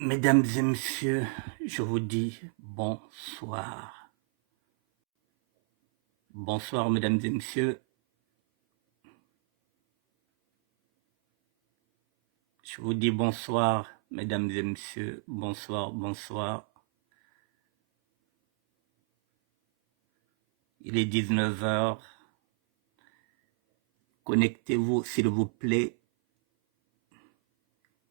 Mesdames et messieurs, je vous dis bonsoir. Bonsoir, mesdames et messieurs. Je vous dis bonsoir, mesdames et messieurs. Bonsoir, bonsoir. Il est 19 h. Connectez-vous, s'il vous plaît.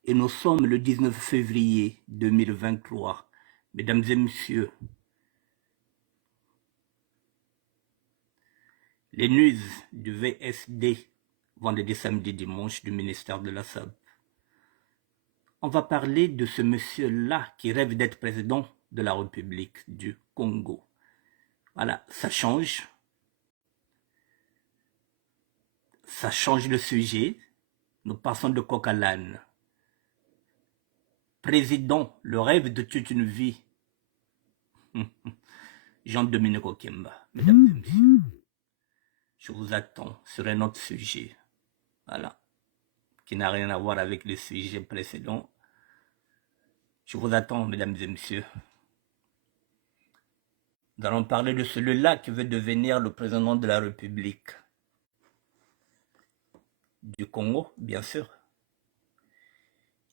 Et nous sommes le 19 février 2023. Mesdames et messieurs, les news du VSD, vendredi, samedi, dimanche, du ministère de la SAB. On va parler de ce monsieur-là qui rêve d'être président de la République du Congo. Voilà, ça change. Ça change le sujet. Nous passons de coq à l'âne. Président, le rêve de toute une vie. Jean-Dominique Okemba, mesdames et messieurs. Je vous attends sur un autre sujet. Voilà. Qui n'a rien à voir avec les sujets précédents. Je vous attends, mesdames et messieurs. Nous allons parler de celui-là qui veut devenir le président de la République du Congo, bien sûr.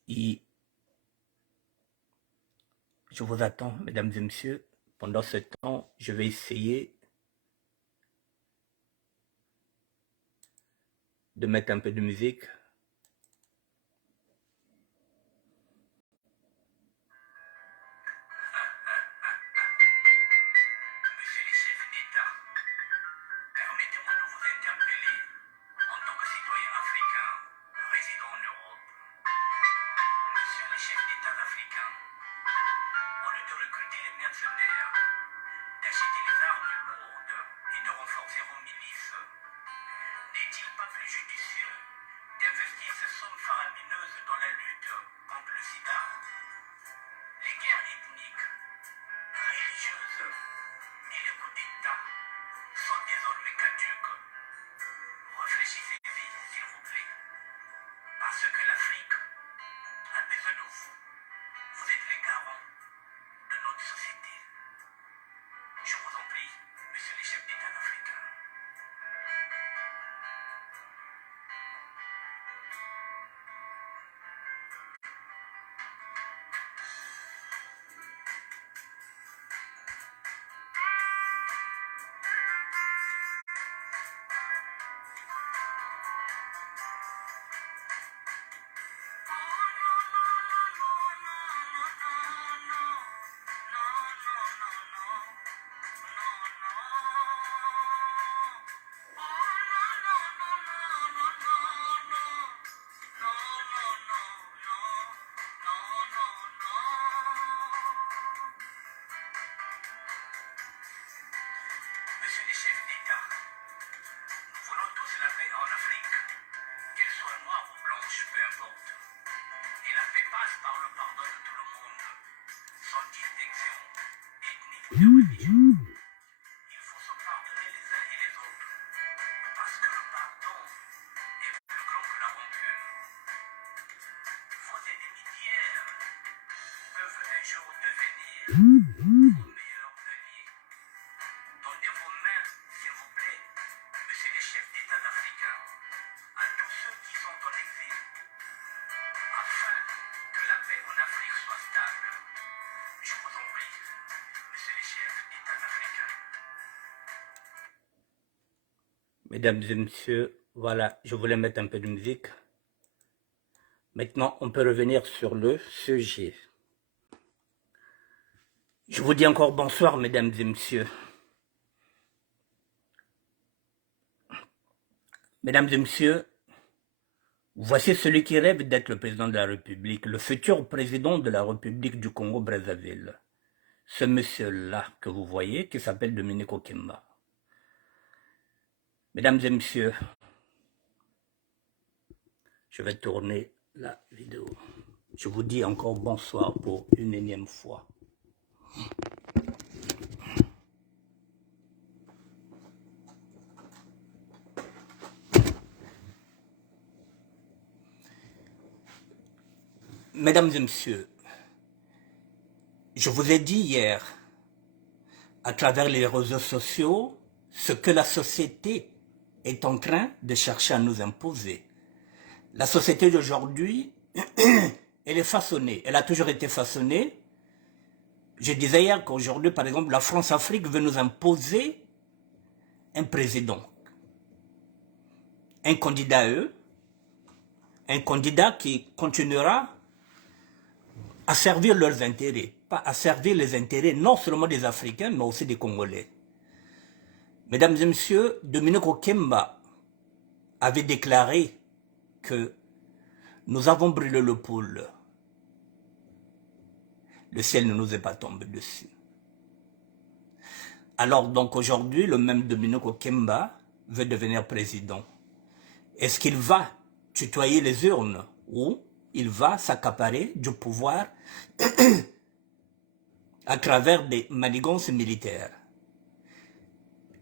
Et je vous attends, mesdames et messieurs. Pendant ce temps, je vais essayer de mettre un peu de musique. Mesdames et messieurs, voilà, je voulais mettre un peu de musique. Maintenant, on peut revenir sur le sujet. Je vous dis encore bonsoir, mesdames et messieurs. Mesdames et messieurs, voici celui qui rêve d'être le président de la République, le futur président de la République du Congo-Brazzaville. Ce monsieur-là que vous voyez, qui s'appelle Dominique Okemba. Mesdames et messieurs, je vais tourner la vidéo. Je vous dis encore bonsoir pour une énième fois. Mesdames et messieurs, Je vous ai dit hier, à travers les réseaux sociaux, ce que la société est en train de chercher à nous imposer. La société d'aujourd'hui, elle est façonnée, elle a toujours été façonnée. Je disais hier qu'aujourd'hui, par exemple, la France-Afrique veut nous imposer un président, un candidat à eux, un candidat qui continuera à servir leurs intérêts, pas à servir les intérêts non seulement des Africains, mais aussi des Congolais. Mesdames et messieurs, Dominique Okemba avait déclaré que nous avons brûlé le pôle. Le ciel ne nous est pas tombé dessus. Alors donc aujourd'hui, le même Dominique Okemba veut devenir président. Est-ce qu'il va tutoyer les urnes ou il va s'accaparer du pouvoir à travers des manigances militaires?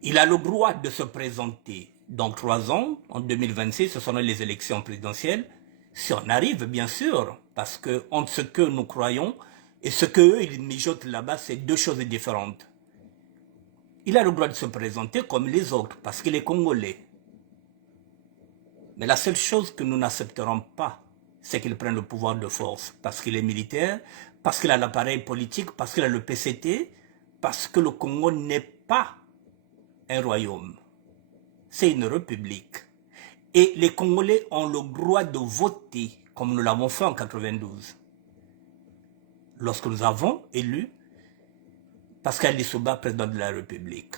Il a le droit de se présenter dans 3 ans, en 2026, ce seront les élections présidentielles, si on arrive, bien sûr, parce que entre ce que nous croyons et ce qu'eux, ils mijotent là-bas, c'est deux choses différentes. Il a le droit de se présenter comme les autres, parce qu'il est congolais. Mais la seule chose que nous n'accepterons pas, c'est qu'il prenne le pouvoir de force, parce qu'il est militaire, parce qu'il a l'appareil politique, parce qu'il a le PCT, parce que le Congo n'est pas un royaume. C'est une république. Et les Congolais ont le droit de voter, comme nous l'avons fait en 92. Lorsque nous avons élu Pascal Lissouba, président de la République.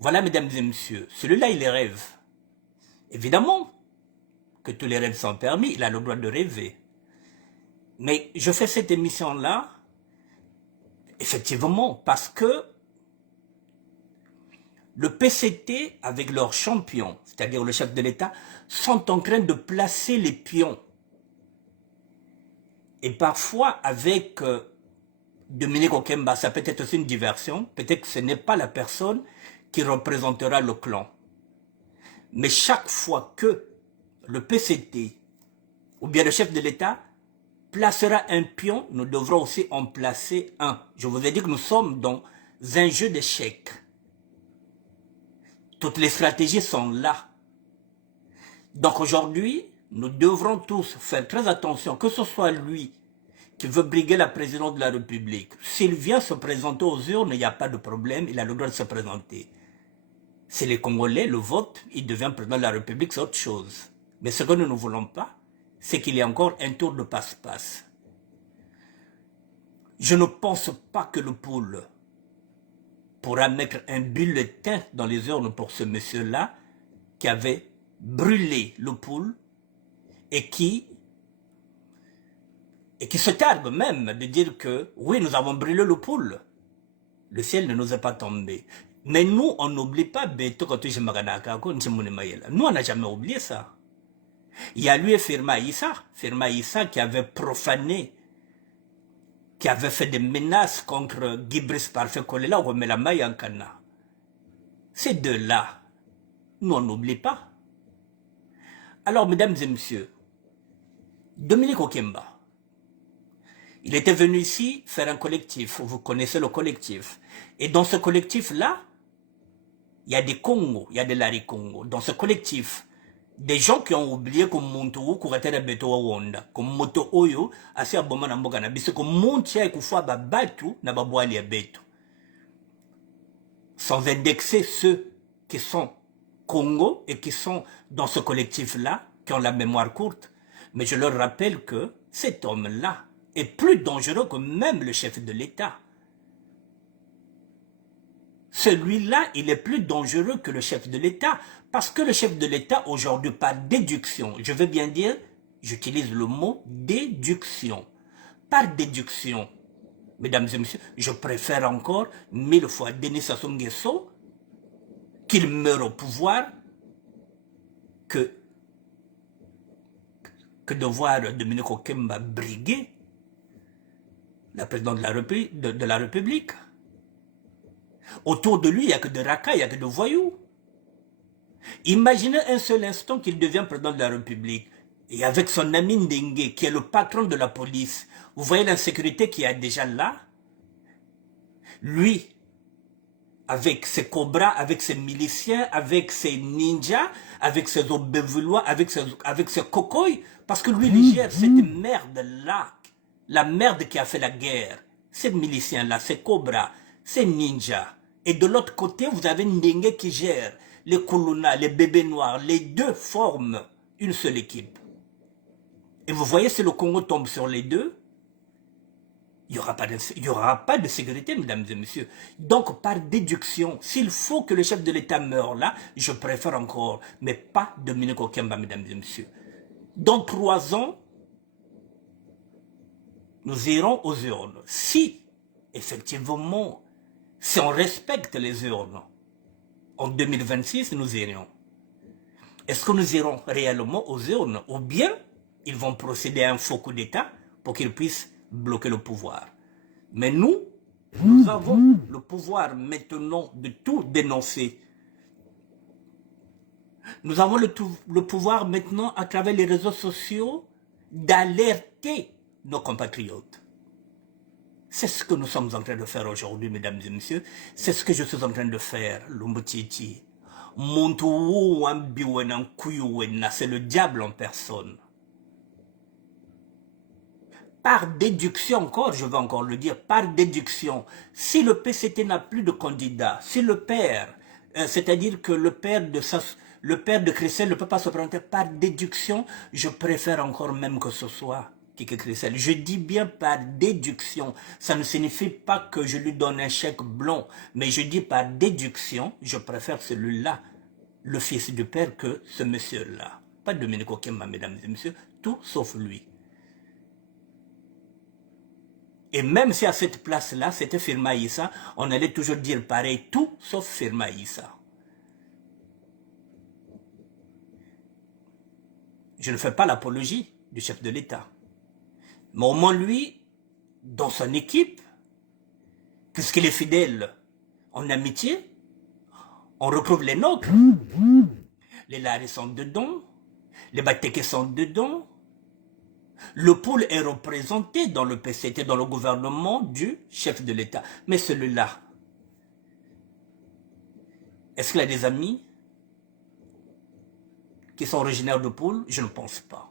Voilà, mesdames et messieurs, celui-là, il rêve. Évidemment que tous les rêves sont permis, il a le droit de rêver. Mais je fais cette émission-là, effectivement, parce que le PCT, avec leurs champions, c'est-à-dire le chef de l'État, sont en train de placer les pions. Et parfois, avec Dominique Okemba, ça peut être aussi une diversion. Peut-être que ce n'est pas la personne qui représentera le clan. Mais chaque fois que le PCT, ou bien le chef de l'État, placera un pion, nous devrons aussi en placer un. Je vous ai dit que nous sommes dans un jeu d'échecs. Toutes les stratégies sont là. Donc aujourd'hui, nous devrons tous faire très attention, que ce soit lui qui veut briguer la présidence de la République. S'il vient se présenter aux urnes, il n'y a pas de problème, il a le droit de se présenter. C'est les Congolais, le vote, il devient président de la République, c'est autre chose. Mais ce que nous ne voulons pas, c'est qu'il y ait encore un tour de passe-passe. Je ne pense pas que le pôle pourra mettre un bulletin dans les urnes pour ce monsieur-là qui avait brûlé le pôle et qui se targue même de dire que oui, nous avons brûlé le pôle. Le ciel ne nous est pas tombé. Mais nous, on n'oublie pas Beto Kotushi Maganaka, nous, on n'a jamais oublié ça. Il y a lui et Firma Issa qui avait profané, qui avait fait des menaces contre Gibris Parfait Kolela ou Melamay Ankana. Ces deux-là, nous on n'oublie pas. Alors, mesdames et messieurs, Dominique Okemba, il était venu ici faire un collectif, vous connaissez le collectif. Et dans ce collectif-là, il y a des Congos, il y a des Lari Congo. Dans ce collectif, des gens qui ont oublié que Montou kuratera beto wa wonda, que moto oyo asi aboma na mboka na biso que montia ekufa ba batu na babwali ya beto. Sans indexer ceux qui sont Congo et qui sont dans ce collectif-là, qui ont la mémoire courte. Mais je leur rappelle que cet homme-là est plus dangereux que même le chef de l'État. Celui-là, il est plus dangereux que le chef de l'État, parce que le chef de l'État, aujourd'hui, par déduction, je veux bien dire, j'utilise le mot déduction. Par déduction, mesdames et messieurs, je préfère encore 1000 fois Denis Sassou Nguesso qu'il meure au pouvoir que de voir Dominique Okemba briguer la présidente de la République. Autour de lui, il n'y a que des racailles, il n'y a que des voyous. Imaginez un seul instant qu'il devient président de la République. Et avec son ami Ndengue, qui est le patron de la police, vous voyez l'insécurité qu'il y a déjà là. Lui, avec ses cobras, avec ses miliciens, avec ses ninjas, avec ses obévulois, avec ses cocoys, parce que lui, il gère cette merde-là, la merde qui a fait la guerre, ces miliciens-là, ces cobras, ces ninjas. Et de l'autre côté, vous avez Ndenge qui gère les Kuluna, les bébés noirs, les deux forment une seule équipe. Et vous voyez, si le Congo tombe sur les deux, il n'y aura pas de sécurité, mesdames et messieurs. Donc, par déduction, s'il faut que le chef de l'État meure là, je préfère encore, mais pas Dominique Okemba, mesdames et messieurs. Dans 3 ans, nous irons aux urnes. Si, effectivement, si on respecte les urnes, en 2026, nous irions. Est-ce que nous irons réellement aux urnes? Ou bien, ils vont procéder à un faux coup d'État pour qu'ils puissent bloquer le pouvoir. Mais nous avons le pouvoir maintenant de tout dénoncer. Nous avons le pouvoir maintenant, à travers les réseaux sociaux, d'alerter nos compatriotes. C'est ce que nous sommes en train de faire aujourd'hui, mesdames et messieurs. C'est ce que je suis en train de faire, Lumbutiti. C'est le diable en personne. Par déduction encore, je vais encore le dire, par déduction, si le PCT n'a plus de candidat, si le père, c'est-à-dire que le père de Christelle ne peut pas se présenter par déduction, je préfère encore même que ce soit Kike Christelle. Je dis bien par déduction, ça ne signifie pas que je lui donne un chèque blanc, mais je dis par déduction, je préfère celui-là, le fils du père, que ce monsieur-là. Pas Dominique Okemba, mesdames et messieurs, tout sauf lui. Et même si à cette place-là, c'était Firma Issa, on allait toujours dire pareil, tout sauf Firma Issa. Je ne fais pas l'apologie du chef de l'État. Mais au moins lui, dans son équipe, puisqu'il est fidèle en amitié, on retrouve les nôtres. Les Laris sont dedans, les Bateke sont dedans. Le pôle est représenté dans le PCT, dans le gouvernement du chef de l'État. Mais celui-là, est-ce qu'il a des amis qui sont originaires de pôle? Je ne pense pas.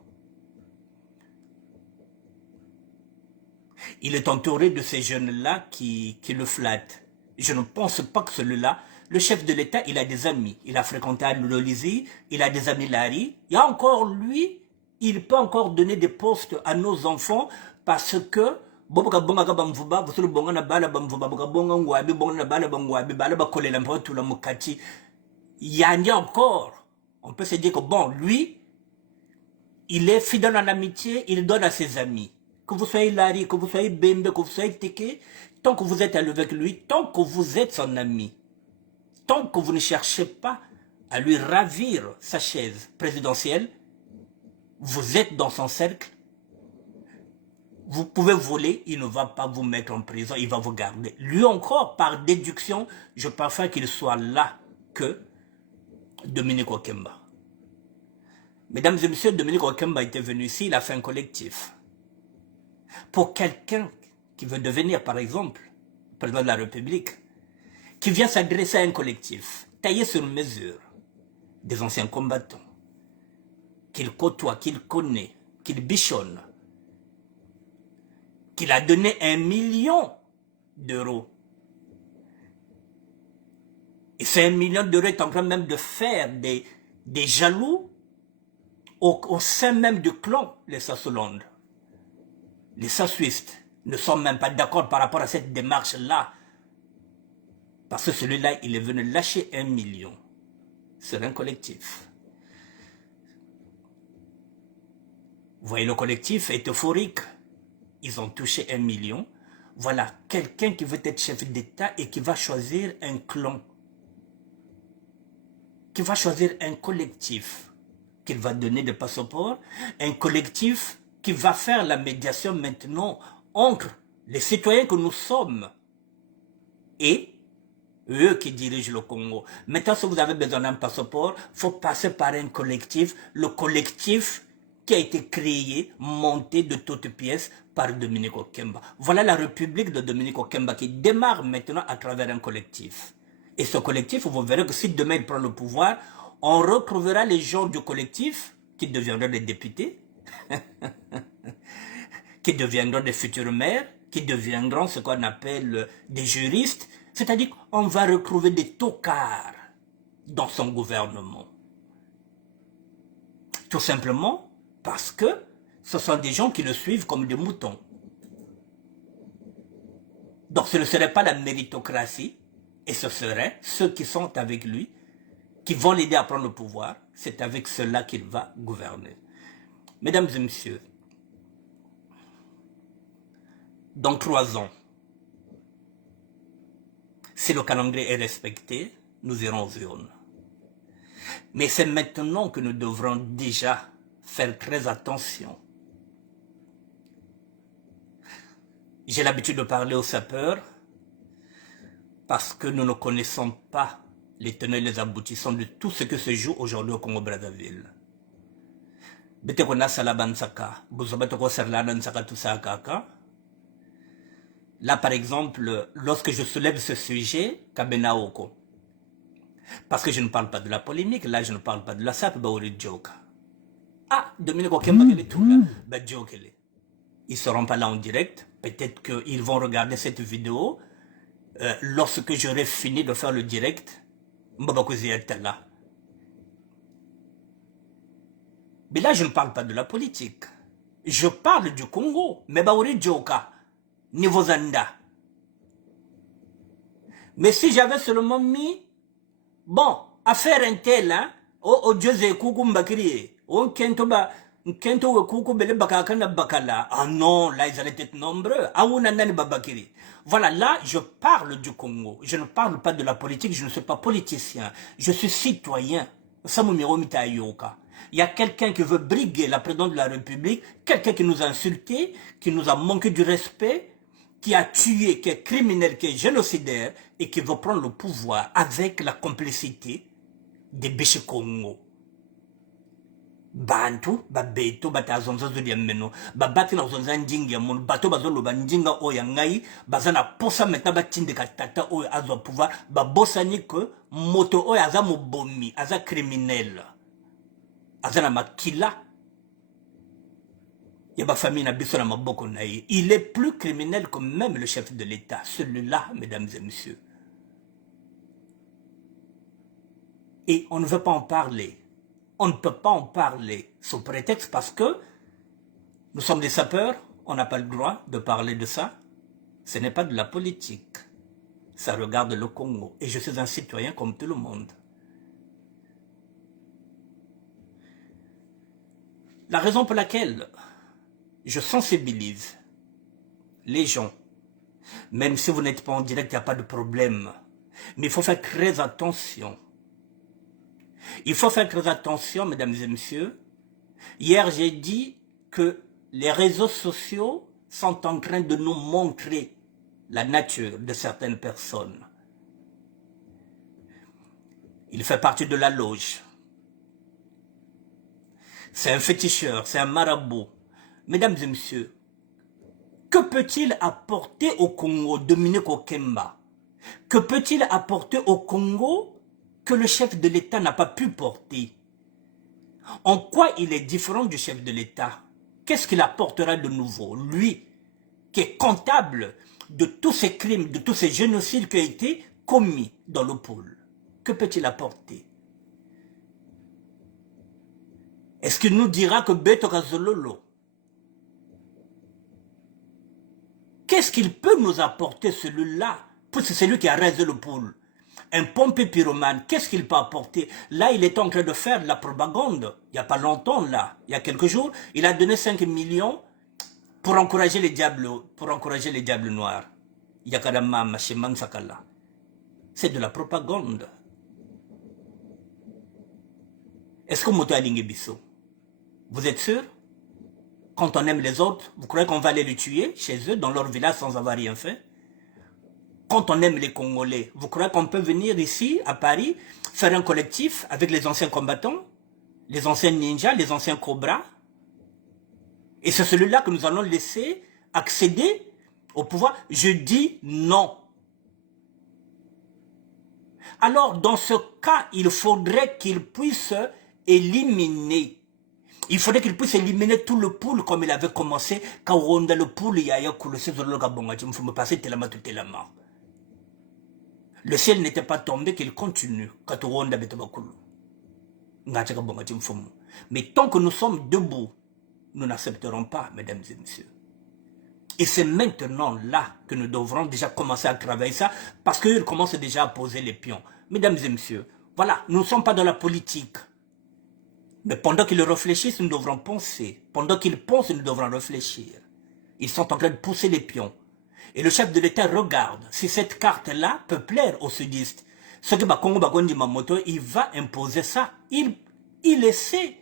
Il est entouré de ces jeunes-là qui le flattent. Je ne pense pas que celui-là, le chef de l'État, il a des amis. Il a fréquenté l'Olysée, il a des amis Larry. Il y a encore lui, il peut encore donner des postes à nos enfants parce que il y a encore, on peut se dire que bon, lui, il est fidèle en amitié, il donne à ses amis. Que vous soyez Larry, que vous soyez Bembe, que vous soyez Teke, tant que vous êtes avec lui, tant que vous êtes son ami, tant que vous ne cherchez pas à lui ravir sa chaise présidentielle, vous êtes dans son cercle, vous pouvez voler, il ne va pas vous mettre en prison, il va vous garder. Lui encore, par déduction, je préfère qu'il soit là que Dominique Okemba. Mesdames et messieurs, Dominique Okemba était venu ici, il a fait un collectif. Pour quelqu'un qui veut devenir, par exemple, président de la République, qui vient s'adresser à un collectif, taillé sur mesure, des anciens combattants, qu'il côtoie, qu'il connaît, qu'il bichonne, qu'il a donné 1 million d'euros. Et ces 1 million d'euros est en train même de faire des jaloux au sein même du clan, les Sassolandes. Les Sassuistes ne sont même pas d'accord par rapport à cette démarche-là. Parce que celui-là, il est venu lâcher 1 million sur un collectif. Vous voyez, le collectif est euphorique. Ils ont touché 1 million. Voilà, quelqu'un qui veut être chef d'État et qui va choisir un clan. Qui va choisir un collectif. Qu'il va donner des passeports. Un collectif qui va faire la médiation maintenant entre les citoyens que nous sommes et eux qui dirigent le Congo. Maintenant, si vous avez besoin d'un passeport, il faut passer par un collectif. Le collectif qui a été créée, montée de toutes pièces par Dominique Okemba. Voilà la République de Dominique Okemba qui démarre maintenant à travers un collectif. Et ce collectif, vous verrez que si demain il prend le pouvoir, on retrouvera les gens du collectif qui deviendront des députés, qui deviendront des futurs maires, qui deviendront ce qu'on appelle des juristes. C'est-à-dire qu'on va retrouver des tocards dans son gouvernement. Tout simplement parce que ce sont des gens qui le suivent comme des moutons. Donc ce ne serait pas la méritocratie, et ce serait ceux qui sont avec lui, qui vont l'aider à prendre le pouvoir. C'est avec cela qu'il va gouverner. Mesdames et messieurs, dans 3 ans, si le calendrier est respecté, nous irons aux urnes. Mais c'est maintenant que nous devrons déjà faire très attention. J'ai l'habitude de parler aux sapeurs parce que nous ne connaissons pas les tenants et les aboutissants de tout ce que se joue aujourd'hui au Congo-Brazzaville. Là, par exemple, lorsque je soulève ce sujet, Kabenaoko, parce que je ne parle pas de la polémique, là je ne parle pas de la SAP, joke. Ah, Dominique Okemba, elle est tout là. Joke, elle est. Ils ne seront pas là en direct. Peut-être qu'ils vont regarder cette vidéo lorsque j'aurai fini de faire le direct. Là. Mais là, je ne parle pas de la politique. Je parle du Congo. Mais Joka, niveau Zanda. Mais si j'avais seulement mis, bon, affaire un tel, hein, oh Dieu, c'est Koukou Mbakiri, oh Kentoba. Ah non, là ils allaient être nombreux. Voilà, là je parle du Congo. Je ne parle pas de la politique, je ne suis pas politicien. Je suis citoyen. Il y a quelqu'un qui veut briguer la présidente de la République, quelqu'un qui nous a insultés, qui nous a manqué du respect, qui a tué, qui est criminel, qui est génocidaire et qui veut prendre le pouvoir avec la complicité des Béché Congo. Bantu, babeto, batazonza zuliameno, babati na zonza njingi mon bato bazolo banjinga o yangai, bazana posa meta batinde katata o azo pouvoir, babosani que moto o aza mobomi, aza criminel, azana makila. Yaba famille na biso na maboko na ye. Il est plus criminel que même le chef de l'État, celui-là, mesdames et messieurs. Et on ne veut pas en parler. On ne peut pas en parler sous prétexte parce que nous sommes des sapeurs, on n'a pas le droit de parler de ça. Ce n'est pas de la politique. Ça regarde le Congo. Et je suis un citoyen comme tout le monde. La raison pour laquelle je sensibilise les gens, même si vous n'êtes pas en direct, il n'y a pas de problème. Mais il faut faire très attention. Il faut faire très attention, mesdames et messieurs. Hier, j'ai dit que les réseaux sociaux sont en train de nous montrer la nature de certaines personnes. Il fait partie de la loge. C'est un féticheur, c'est un marabout. Mesdames et messieurs, que peut-il apporter au Congo, Dominique Okemba? Que peut-il apporter au Congo que le chef de l'État n'a pas pu porter? En quoi il est différent du chef de l'État? Qu'est-ce qu'il apportera de nouveau? Lui, qui est comptable de tous ces crimes, de tous ces génocides qui ont été commis dans le pôle. Que peut-il apporter? Est-ce qu'il nous dira que Beto Kazololo, qu'est-ce qu'il peut nous apporter celui-là? Parce que c'est lui qui a rasé le pôle. Un pompé pyromane, qu'est-ce qu'il peut apporter? Là, il est en train de faire de la propagande. Il n'y a pas longtemps, là, il y a quelques jours, il a donné 5 millions pour encourager les diables noirs. C'est de la propagande. Est-ce que Moto Alingebiso, vous êtes sûr? Quand on aime les autres, vous croyez qu'on va aller les tuer chez eux, dans leur village, sans avoir rien fait? Quand on aime les Congolais, vous croyez qu'on peut venir ici, à Paris, faire un collectif avec les anciens combattants, les anciens ninjas, les anciens cobras, Et c'est celui-là que nous allons laisser accéder au pouvoir. Je dis non. Alors, dans ce cas, il faudrait qu'il puisse éliminer. Il faudrait qu'il puisse éliminer tout le pool comme il avait commencé. Quand on a le pool, il y a le ciel n'était pas tombé, qu'il continue. Mais tant que nous sommes debout, nous n'accepterons pas, mesdames et messieurs. Et c'est maintenant là que nous devrons déjà commencer à travailler ça, parce qu'ils commencent déjà à poser les pions. Mesdames et messieurs, voilà, nous ne sommes pas dans la politique. Mais pendant qu'ils réfléchissent, nous devrons penser. Pendant qu'ils pensent, nous devrons réfléchir. Ils sont en train de pousser les pions. Et le chef de l'État regarde si cette carte-là peut plaire aux sudistes. Ce que Bakongo Bakondi Mamoto, il va imposer ça. Il essaie.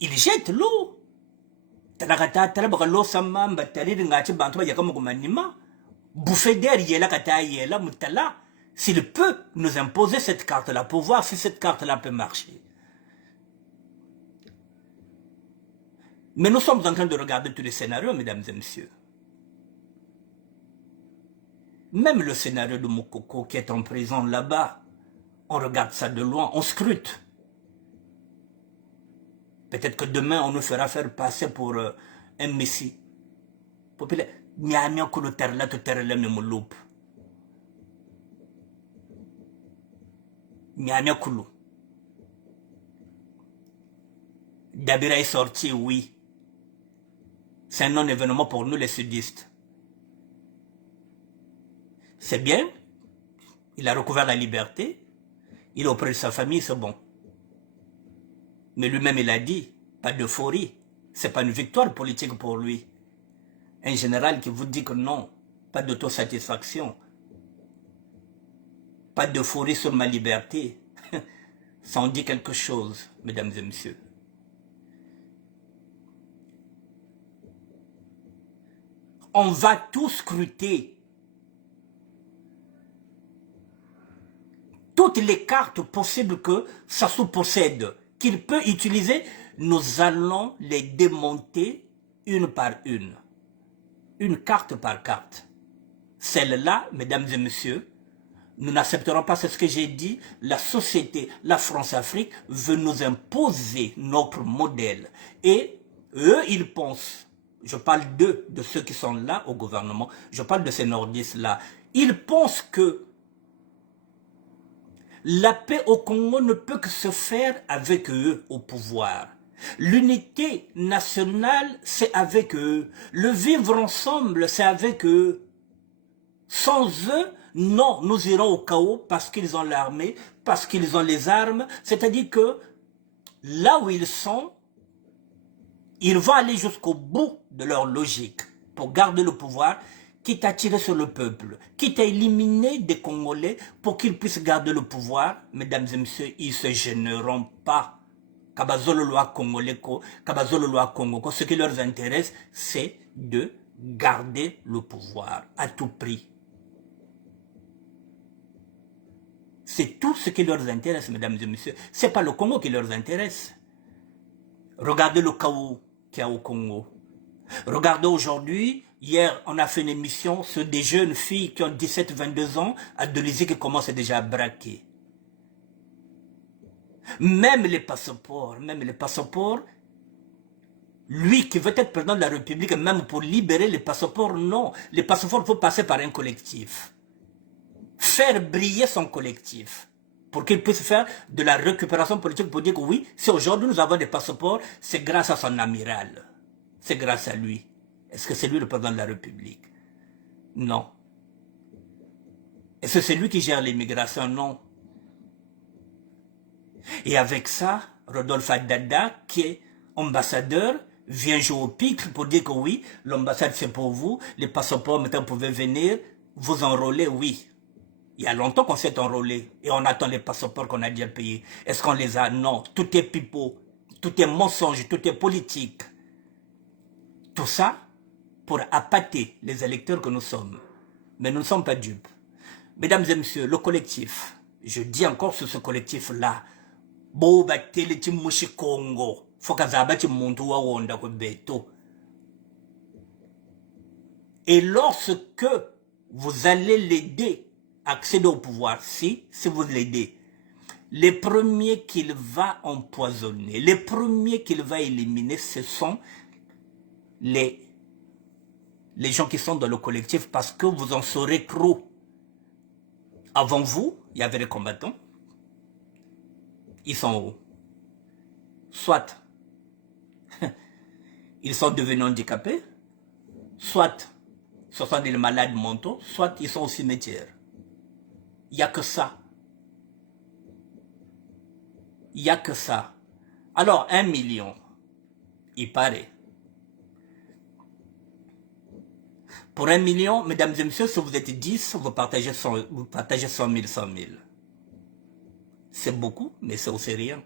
Il jette l'eau. Bouffer derrière s'il peut nous imposer cette carte-là pour voir si cette carte-là peut marcher. Mais nous sommes en train de regarder tous les scénarios, mesdames et messieurs. Même le scénario de Moukoko qui est en prison là-bas, on regarde ça de loin, on scrute. Peut-être que demain, on nous fera faire passer pour un messie. Populaire. Nyamia ko le terre là, tout terre là, me loupe. Nyamia Koulou. Dabira est sorti, oui. C'est un non-événement pour nous, les sudistes. C'est bien. Il a recouvert la liberté. Il est auprès de sa famille, c'est bon. Mais lui-même, il a dit, pas d'euphorie. C'est pas une victoire politique pour lui. Un général qui vous dit que non, pas d'autosatisfaction. Pas d'euphorie sur ma liberté. Ça en dit quelque chose, mesdames et messieurs. On va tout scruter. Toutes les cartes possibles que Sassou possède, qu'il peut utiliser, nous allons les démonter une par une. Une carte par carte. Celle-là, mesdames et messieurs, nous n'accepterons pas, c'est ce que j'ai dit, la société, la France-Afrique veut nous imposer notre modèle. Et eux, ils pensent, je parle d'eux, de ceux qui sont là au gouvernement, je parle de ces nordistes-là, ils pensent que la paix au Congo ne peut que se faire avec eux au pouvoir. L'unité nationale, c'est avec eux. Le vivre ensemble, c'est avec eux. Sans eux, non, nous irons au chaos parce qu'ils ont l'armée, parce qu'ils ont les armes. C'est-à-dire que là où ils sont, ils vont aller jusqu'au bout de leur logique pour garder le pouvoir, quitte à tirer sur le peuple, quitte à éliminer des Congolais pour qu'ils puissent garder le pouvoir. Mesdames et messieurs, ils ne se gêneront pas. Kabazolo loi congolais, Kabazolo loi Congo. Ce qui leur intéresse, c'est de garder le pouvoir à tout prix. C'est tout ce qui leur intéresse, mesdames et messieurs. Ce n'est pas le Congo qui leur intéresse. Regardez le chaos qu'il y a au Congo. Regardez aujourd'hui, hier, on a fait une émission sur des jeunes filles qui ont 17-22 ans, à Delizy qui commencent déjà à braquer. Même les passeports, lui qui veut être président de la République, même pour libérer les passeports, non. Les passeports, il faut passer par un collectif. Faire briller son collectif pour qu'il puisse faire de la récupération politique pour dire que oui, si aujourd'hui nous avons des passeports, c'est grâce à son amiral. C'est grâce à lui. Est-ce que c'est lui le président de la République? Non. Est-ce que c'est lui qui gère l'immigration? Non. Et avec ça, Rodolphe Adada, qui est ambassadeur, vient jouer au pic pour dire que oui, l'ambassade c'est pour vous, les passeports maintenant vous pouvez venir, vous enrôler, oui. Il y a longtemps qu'on s'est enrôlé et on attend les passeports qu'on a déjà payés. Est-ce qu'on les a? Non. Tout est pipeau, tout est mensonge, tout est politique. Tout ça pour appâter les électeurs que nous sommes. Mais nous ne sommes pas dupes. Mesdames et messieurs, le collectif, je dis encore sur ce collectif-là, Boba Teletimouchi Congo, Et lorsque vous allez l'aider à accéder au pouvoir, si vous l'aidez, les premiers qu'il va empoisonner, les premiers qu'il va éliminer, ce sont les gens qui sont dans le collectif, parce que vous en saurez trop. Avant vous, il y avait les combattants. Ils sont où? Soit ils sont devenus handicapés, soit ce sont des malades mentaux, soit ils sont au cimetière. Il n'y a que ça. Il n'y a que ça. Alors, 1 million, il paraît. Pour 1 million, mesdames et messieurs, si vous êtes 10, vous partagez 100 000, 100 000. C'est beaucoup, mais c'est aussi rien.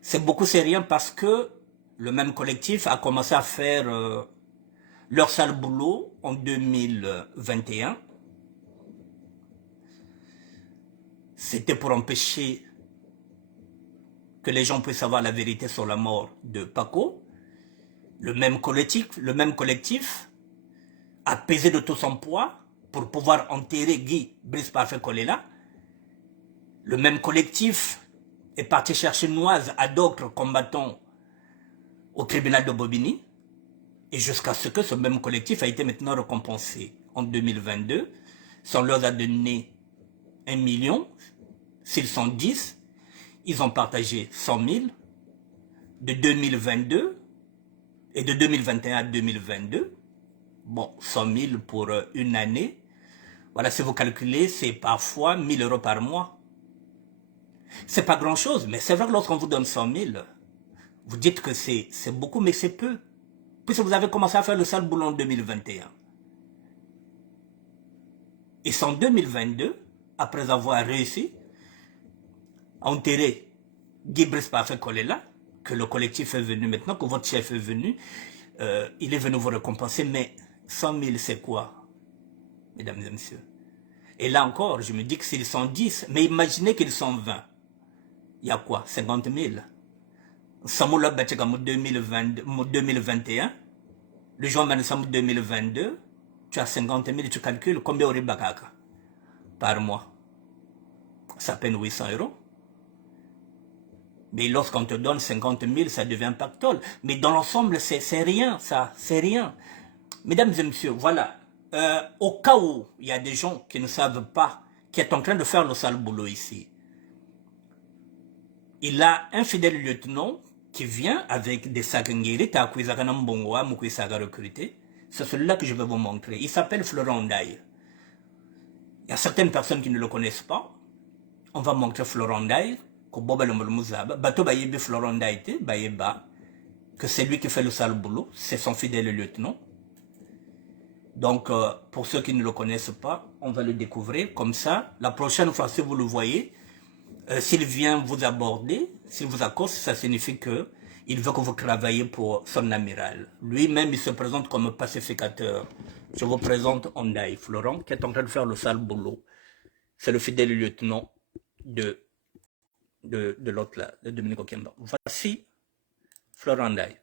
C'est beaucoup, c'est rien, parce que le même collectif a commencé à faire leur sale boulot en 2021. C'était pour empêcher que les gens puissent savoir la vérité sur la mort de Paco. Le même collectif a pesé de tout son poids pour pouvoir enterrer Guy Brice Parfait Kolela. Le même collectif est parti chercher Noise à d'autres combattants au tribunal de Bobigny. Et jusqu'à ce que ce même collectif a été maintenant récompensé en 2022. Si on leur a donné 1 million, s'ils sont 10, ils ont partagé 100 000 de 2022 et de 2021 à 2022. Bon, 100 000 pour une année. Voilà, si vous calculez, c'est parfois 1 000 € par mois. C'est pas grand chose, mais c'est vrai que lorsqu'on vous donne 100 000, vous dites que c'est beaucoup, mais c'est peu. Puisque vous avez commencé à faire le sale boulot en 2021. Et c'est en 2022, après avoir réussi à enterrer Guy Brice Parfait Kolela, que le collectif est venu maintenant, que votre chef est venu, il est venu vous récompenser, mais 100 000 c'est quoi, mesdames et messieurs? Et là encore, je me dis que s'ils sont 10, mais imaginez qu'ils sont 20. Il y a quoi? 50 000. Samoula Batikam 2021, le jour Manissam 2022, tu as 50 000, tu calcules combien aurait Bakaka par mois? Ça peine 800 €. Mais lorsqu'on te donne 50 000, ça devient pactole. Mais dans l'ensemble, c'est rien, ça, c'est rien. Mesdames et messieurs, voilà. Au cas où il y a des gens qui ne savent pas, qui est en train de faire le sale boulot ici, il a un fidèle lieutenant qui vient avec des sacs ngiri, c'est celui-là que je vais vous montrer. Il s'appelle Florent Ndaye. Il y a certaines personnes qui ne le connaissent pas. On va montrer Florent Ndaye, que c'est lui qui fait le sale boulot, c'est son fidèle lieutenant. Donc, pour ceux qui ne le connaissent pas, on va le découvrir comme ça. La prochaine fois, si vous le voyez, s'il vient vous aborder, s'il vous accoste, ça signifie que il veut que vous travaillez pour son amiral. Lui-même, il se présente comme pacificateur. Je vous présente Ndaye Florent, qui est en train de faire le sale boulot. C'est le fidèle lieutenant de l'autre là, de Dominique Okemba. Voici Florent Ndaye.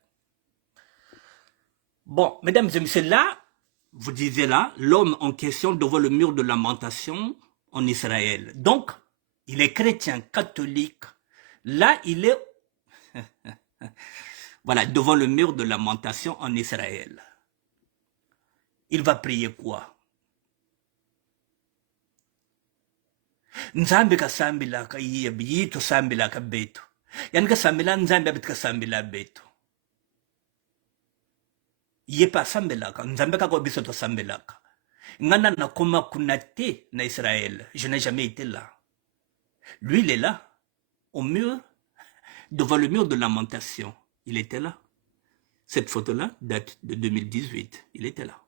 Bon, mesdames et messieurs, là, vous disiez là, l'homme en question devant le mur de lamentation en Israël. Donc, il est chrétien, catholique. Là, il est voilà, devant le mur de lamentation en Israël. Il va prier quoi? Nzambe kasambila ka yitu sambila ka betu. Yani kasambila nzambe abit kasambila betu. Yepa sambila ka nzambe ka ko biso to sambila ka. Ngana na koma kunate na Israël. Je n'ai jamais été là. Lui, il est là, au mur, devant le mur de lamentation. Il était là. Cette photo-là date de 2018. Il était là.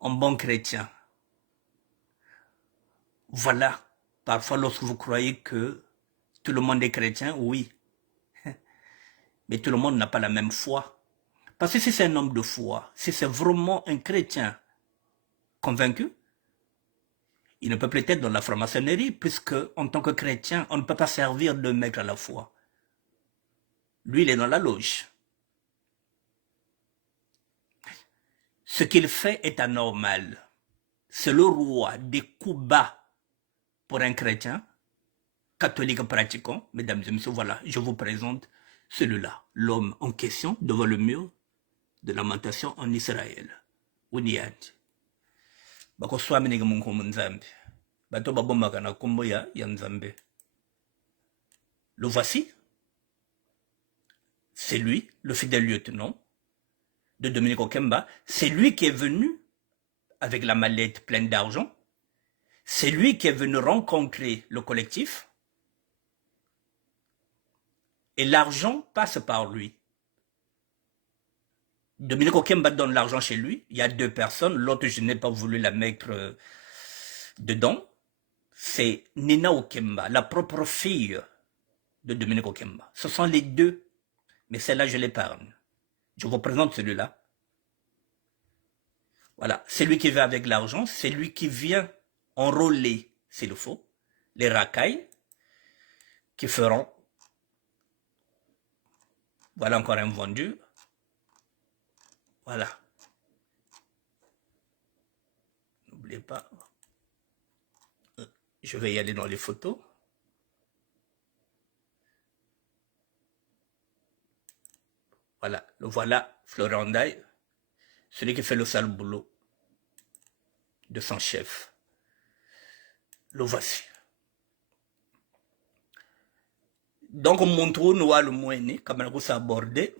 Un bon chrétien. Voilà. Parfois, lorsque vous croyez que tout le monde est chrétien, oui. Mais tout le monde n'a pas la même foi. Parce que si c'est un homme de foi, si c'est vraiment un chrétien convaincu, Il ne peut plus être dans la franc-maçonnerie, puisque en tant que chrétien, on ne peut pas servir deux maîtres à la fois. Lui, il est dans la loge. Ce qu'il fait est anormal. C'est le roi des coups bas pour un chrétien, catholique pratiquant. Mesdames et messieurs, voilà, je vous présente celui-là, l'homme en question, devant le mur de lamentation en Israël. Uniad. Bakoswami mungu munzambi. Bato babomaka na kombo ya nzambe. Le voici. C'est lui, le fidèle lieutenant de Dominique Okemba. C'est lui qui est venu avec la mallette pleine d'argent. C'est lui qui est venu rencontrer le collectif. Et l'argent passe par lui. Dominique Okemba donne l'argent chez lui. Il y a deux personnes. L'autre, je n'ai pas voulu la mettre dedans. C'est Nina Okemba, la propre fille de Dominique Okemba. Ce sont les deux. Mais celle-là, je l'épargne. Je vous présente celui-là. Voilà. C'est lui qui vient avec l'argent. C'est lui qui vient enrôler, s'il faut, les racailles qui feront. Voilà encore un vendu. Voilà. N'oubliez pas. Je vais y aller dans les photos. Voilà. Le voilà, Florent Ndaye, celui qui fait le sale boulot de son chef. Le voici. Donc, montre nous le moyen, comme on s'est abordé,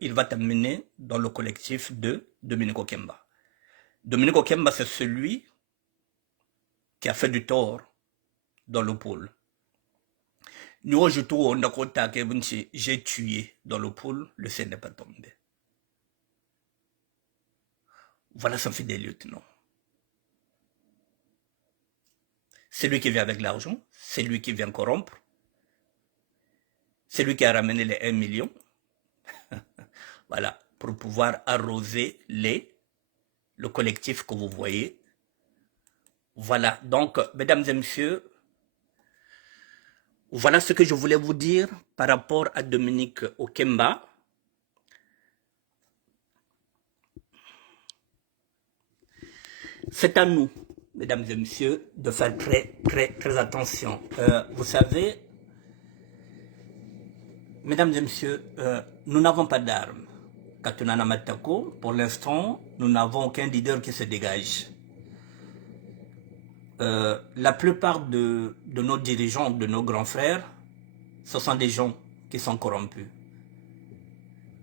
il va t'amener dans le collectif de Dominique Okemba. Dominique Okemba, c'est celui qui a fait du tort dans le pôle. Nous, je trouve, j'ai tué dans le pôle, le ciel n'est pas tombé. Voilà son fidèle lieutenant. C'est lui qui vient avec l'argent, c'est lui qui vient corrompre. C'est lui qui a ramené les 1 million. Voilà, pour pouvoir arroser le collectif que vous voyez. Voilà, donc, mesdames et messieurs, voilà ce que je voulais vous dire par rapport à Dominique Okemba. C'est à nous, mesdames et messieurs, de faire très attention. Vous savez, mesdames et messieurs, nous n'avons pas d'armes. Katunana Matako, pour l'instant, nous n'avons aucun leader qui se dégage. La plupart de nos dirigeants, de nos grands frères, ce sont des gens qui sont corrompus.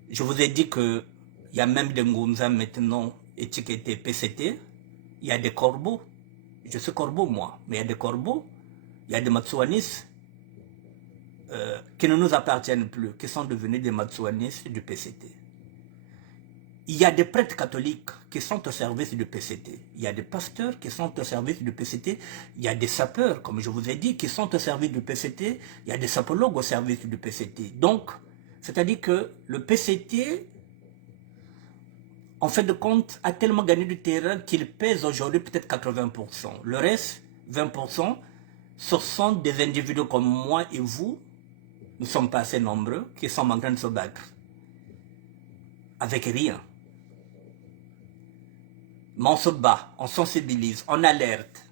Je vous ai dit qu'il y a même des Ngunza maintenant étiquetés PCT. Il y a des corbeaux. Je suis corbeau, moi. Mais il y a des corbeaux. Il y a des Matsouanis qui ne nous appartiennent plus, qui sont devenus des Matsouanis du PCT. Il y a des prêtres catholiques qui sont au service du PCT. Il y a des pasteurs qui sont au service du PCT. Il y a des sapeurs, comme je vous ai dit, qui sont au service du PCT. Il y a des sapologues au service du PCT. Donc, c'est-à-dire que le PCT, en fait de compte, a tellement gagné du terrain qu'il pèse aujourd'hui peut-être 80%. Le reste, 20%, ce sont des individus comme moi et vous, nous ne sommes pas assez nombreux, qui sont en train de se battre. Avec rien. Mais on se bat, on sensibilise, on alerte.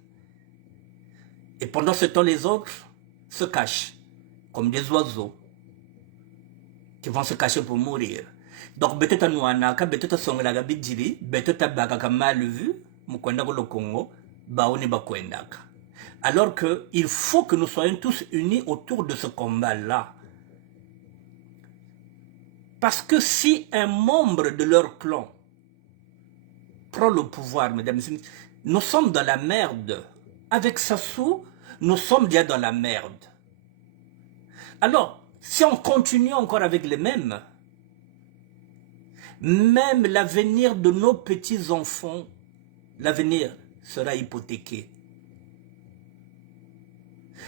Et pendant ce temps, les autres se cachent, comme des oiseaux, qui vont se cacher pour mourir. Donc, peut-être nous anaka, peut-être songlaga bidjiri, peut-être bakaka mal vu, mukwenda ko le Congo, baoni bakwendaka. Alors que il faut que nous soyons tous unis autour de ce combat-là. Parce que si un membre de leur clan prend le pouvoir, mesdames et messieurs, nous sommes dans la merde. Avec Sassou, nous sommes déjà dans la merde. Alors, si on continue encore avec les mêmes, même l'avenir de nos petits-enfants, l'avenir sera hypothéqué.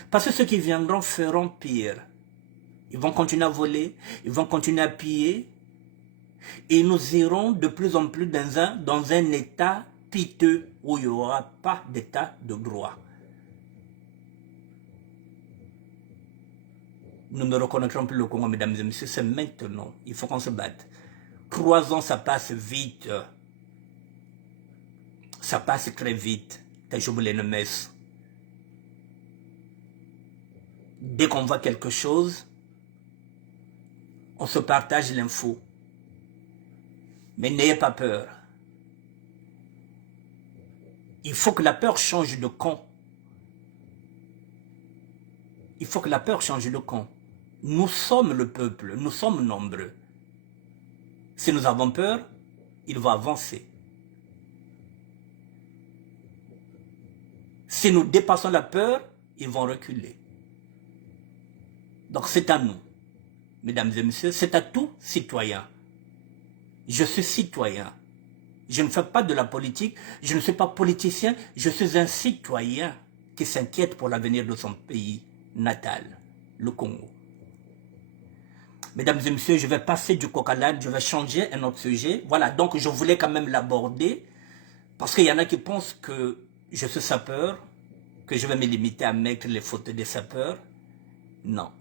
Parce que ceux qui viendront feront pire. Ils vont continuer à voler, ils vont continuer à piller, et nous irons de plus en plus dans un état piteux où il n'y aura pas d'état de droit. Nous ne reconnaîtrons plus le Congo, mesdames et messieurs, c'est maintenant. Il faut qu'on se batte. 3 ans, ça passe vite. Ça passe très vite. Dès qu'on voit quelque chose, on se partage l'info. Mais n'ayez pas peur. Il faut que la peur change de camp. Il faut que la peur change de camp. Nous sommes le peuple, nous sommes nombreux. Si nous avons peur, il va avancer. Si nous dépassons la peur, ils vont reculer. Donc c'est à nous, mesdames et messieurs, c'est à tout citoyen. Je suis citoyen. Je ne fais pas de la politique, je ne suis pas politicien, je suis un citoyen qui s'inquiète pour l'avenir de son pays natal, le Congo. Mesdames et messieurs, je vais passer du coq à l'âne, je vais changer un autre sujet. Voilà, donc je voulais quand même l'aborder, parce qu'il y en a qui pensent que je suis sapeur, que je vais me limiter à mettre les photos des sapeurs. Non.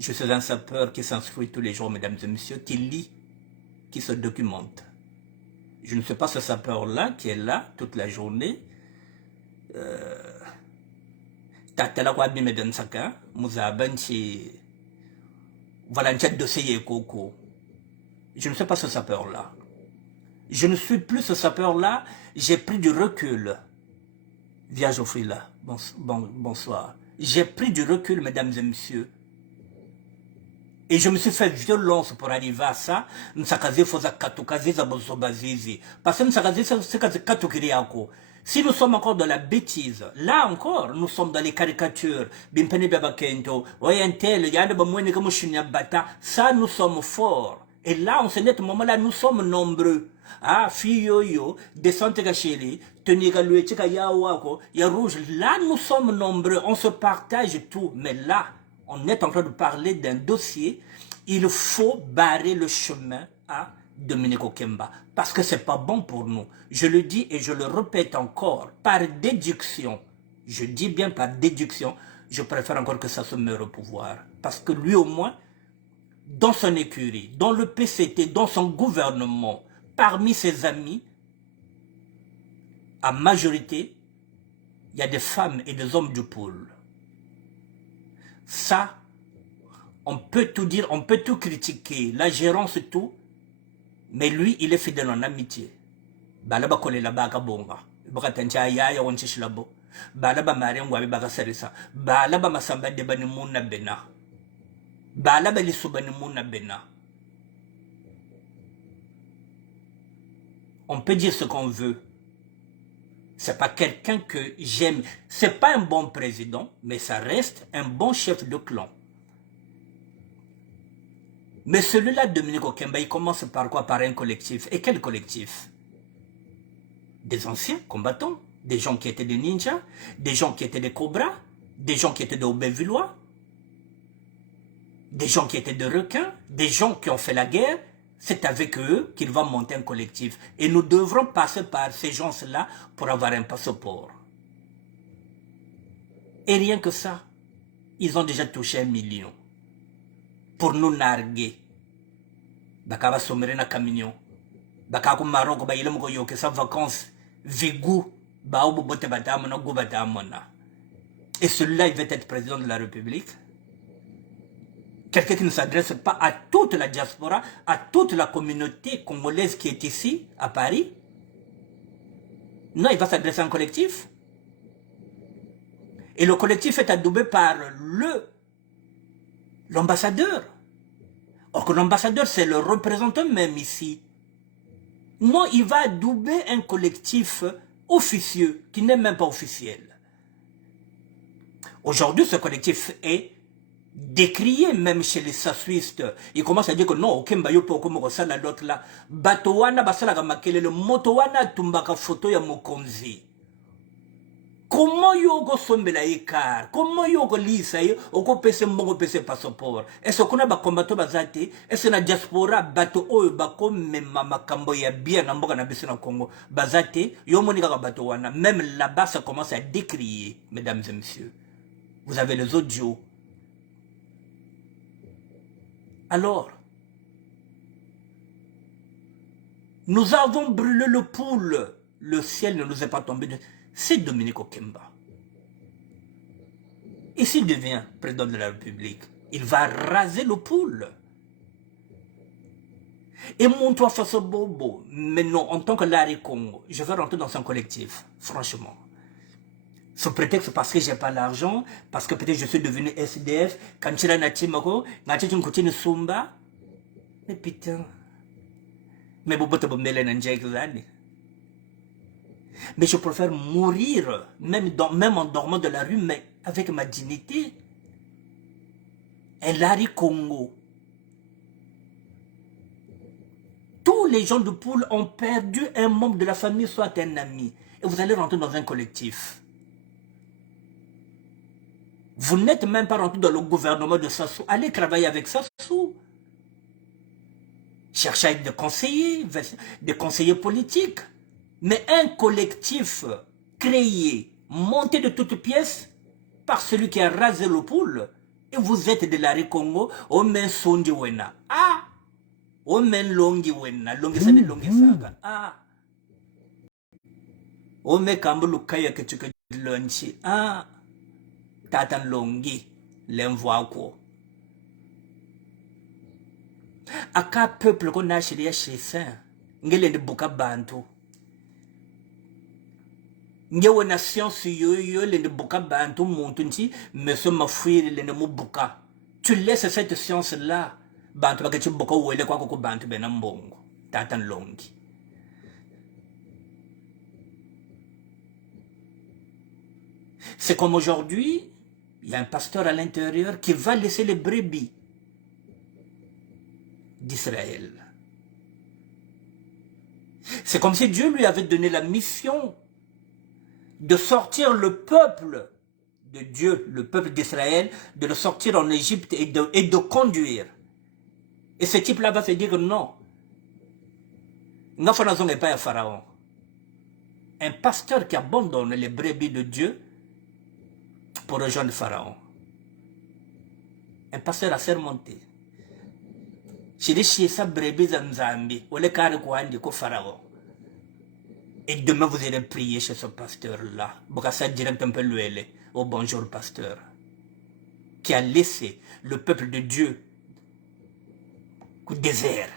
Je suis un sapeur qui s'instruit tous les jours, mesdames et messieurs, qui lit, qui se documente. Je ne suis pas ce sapeur-là qui est là toute la journée. Voilà, un dossier coco. Je ne suis pas ce sapeur-là. Je ne suis plus ce sapeur-là. J'ai pris du recul. Via Geoffrey là. Bonsoir. J'ai pris du recul, mesdames et messieurs. Et je me suis fait violence pour arriver à ça. Parce que si nous sommes encore dans la bêtise, là encore, nous sommes dans les caricatures. Ça, nous sommes forts. Et là, en ce net moment-là, nous sommes nombreux. Ah, fiyoyo, descente gacheli, teniga luetika ya wako, ya rouge. Là, nous sommes nombreux. On se partage tout. Mais là, on est en train de parler d'un dossier. Il faut barrer le chemin à Dominique Okemba. Parce que c'est pas bon pour nous. Je le dis et je le répète encore. Par déduction, je dis bien par déduction, je préfère encore que ça se meure au pouvoir. Parce que lui au moins, dans son écurie, dans le PCT, dans son gouvernement, parmi ses amis, à majorité, il y a des femmes et des hommes du pôle. Ça, on peut tout dire, on peut tout critiquer, la gérance et tout, mais lui, il est fidèle en amitié. Balaba kole la baka bonga. Baka tancha yaya wonchish labo. Balaba mari ngwabi baka serisa. Balaba masamba de bani muna bena. Balaba lisubani muna bena. On peut dire ce qu'on veut. C'est pas quelqu'un que j'aime. C'est pas un bon président, mais ça reste un bon chef de clan. Mais celui-là, Dominique Okemba, il commence par quoi? Par un collectif. Et quel collectif? Des anciens combattants, des gens qui étaient des ninjas, des gens qui étaient des cobras, des gens qui étaient des Aubervillois, des gens qui étaient des requins, des gens qui ont fait la guerre. C'est avec eux qu'il va monter un collectif. Et nous devrons passer par ces gens-là pour avoir un passeport. Et rien que ça, ils ont déjà touché 1 million. Pour nous narguer. Baka va sommer na camion. Baka ku Maroc ba ilemo ko yoke sa vacances. Vigou ba obu bote batamona go batamona. Et celui-là, il va être président de la République. Quelqu'un qui ne s'adresse pas à toute la diaspora, à toute la communauté congolaise qui est ici, à Paris. Non, il va s'adresser à un collectif. Et le collectif est adoubé par l'ambassadeur. Or que l'ambassadeur, c'est le représentant même ici. Non, il va adouber un collectif officieux, qui n'est même pas officiel. Aujourd'hui, ce collectif est décrié même chez les sassuistes. Ils commencent à dire que non, Okemba yo po comme ça l'autre là. Batowana basala ka makele le motowana tumbaka photo ya mokonzi. Comment yogo sombela ikar? Comment yogo lisa yo? Oko pese mbongo pese passeport. Est-ce qu'on a ba combatto bazate? Est-ce na diaspora bato oyo bako mema makambo ya bien na mboka na biso na Congo? Bazate, yo monika ka bato wana. Même là-bas, ça commence à décrier, mesdames et messieurs. Vous avez les audios. Alors, nous avons brûlé le poule. Le ciel ne nous est pas tombé. C'est Dominique Okemba. Et s'il devient président de la République, il va raser le poule. Et mon toi face au bobo. Mais non, en tant que Larry Congo, je vais rentrer dans un collectif, franchement. Sous prétexte parce que j'ai pas l'argent, parce que peut-être je suis devenu SDF, quand tu l'as natimako, quand tu continues Sumba. Mais putain. Mais bobo te bombele n'anjek. Mais je préfère mourir, même en dormant de la rue, mais avec ma dignité. Un Larry Congo. Tous les gens de Poule ont perdu un membre de la famille, soit un ami. Et vous allez rentrer dans un collectif. Vous n'êtes même pas rentré dans le gouvernement de Sassou. Allez travailler avec Sassou. Cherchez à être des conseillers politiques. Mais un collectif créé, monté de toutes pièces, par celui qui a rasé le poule, et vous êtes de la Congo, on met Sondi Wena. Ah! On met Longi Wena. Longi Sani Longi Saga. Ah! On met Kambulu Kaya que tu que lunchi. Ah! Tatan Longi. L'envoi quoi. Aka peuple qu'on a chez Saint. Ngele de Buka Bantu. Ngewe na science yo le buka bantu montunti mais ce ma fuir le ne buka. Tu laisses cette science là bantu ba ke buka wele kwa ko bantu bena mbongo tatan longi. C'est comme aujourd'hui, il y a un pasteur à l'intérieur qui va laisser les brebis d'Israël. C'est comme si Dieu lui avait donné la mission de sortir le peuple de Dieu, le peuple d'Israël, de le sortir en Égypte et de conduire. Et ce type-là va se dire non. N'affanazon n'est pas un pharaon. Un pasteur qui abandonne les brebis de Dieu pour rejoindre Pharaon. Un pasteur a sermonté. Je dis chez sa brebis Zambi, ou le carré quoi ko Pharaon. Et demain, vous allez prier chez ce pasteur-là. Bokassa direct un peu l'ouele. Oh bonjour, pasteur. Qui a laissé le peuple de Dieu au désert.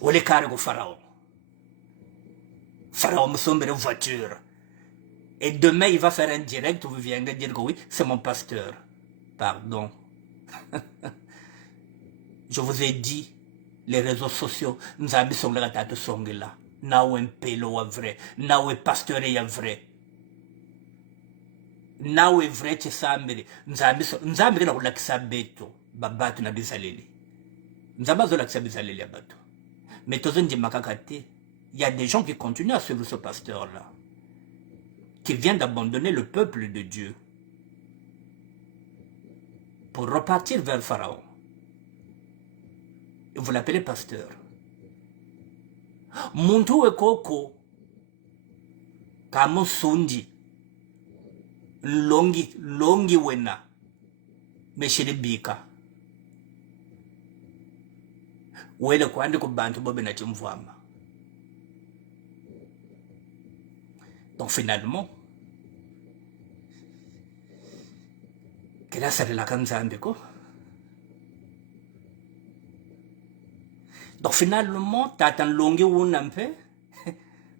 Ou les carrés au Pharaon. Pharaon me sombre une voiture. Et demain, il va faire un direct où vous viendrez dire que oui, c'est mon pasteur. Pardon. Je vous ai dit, les réseaux sociaux, nous avons mis sur la tête de son là. Nawe mpelo wa vrai, nawe pasteur ya vrai. Nawe vrai tsamere, nzambe na kulakisa beto, babatu na bizaleli. Nzamba zo lakisa bizaleli ya bato. Mais tozondi makakate, il y a des gens qui continuent à suivre ce pasteur là, qui vient d'abandonner le peuple de Dieu pour repartir vers Pharaon. Et vous l'appelez pasteur. Muntu we koko kamo sundi longi wena meshele bika wele kwandi ku bantu bobe na chimvama. Donc finalement kila sare la kanzambe ko. Donc finalement, t'attends longue ou un peu,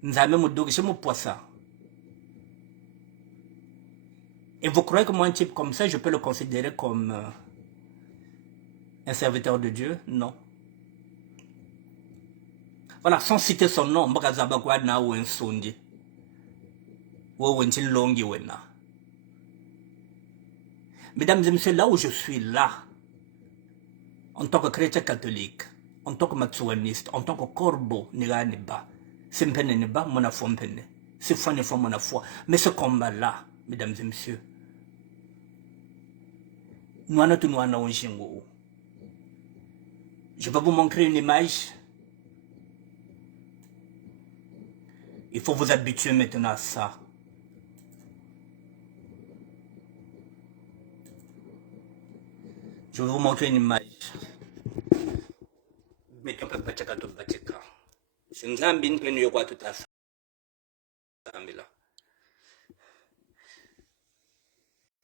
nous avons mon dos, c'est mon poisson. Et vous croyez que moi, un type comme ça, je peux le considérer comme un serviteur de Dieu? Non. Voilà, sans citer son nom, Mbakazabakwa na ou un sondi. Ou un til longi wena. Mesdames et messieurs, là où je suis là, en tant que chrétien catholique, en tant que matsuaniste, en tant que corbeau, c'est C'est foi ne foi mon foi. Mais ce combat-là, mesdames et messieurs, nous en avons. Je vais vous montrer une image. Il faut vous habituer maintenant à ça. Je vais vous montrer une image.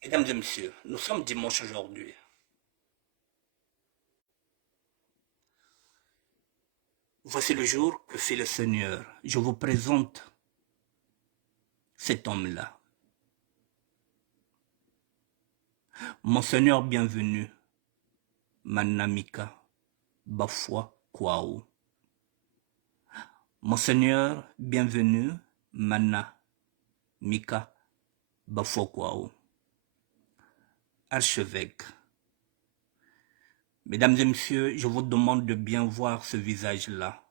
Mesdames et messieurs, nous sommes dimanche aujourd'hui. Voici le jour que fait le Seigneur. Je vous présente cet homme-là. Mon Seigneur bienvenu, Manamika Bafwa Kwao. Mon Seigneur bienvenu, Manamika Bafwa Kwao. Archevêque. Mesdames et messieurs, je vous demande de bien voir ce visage-là.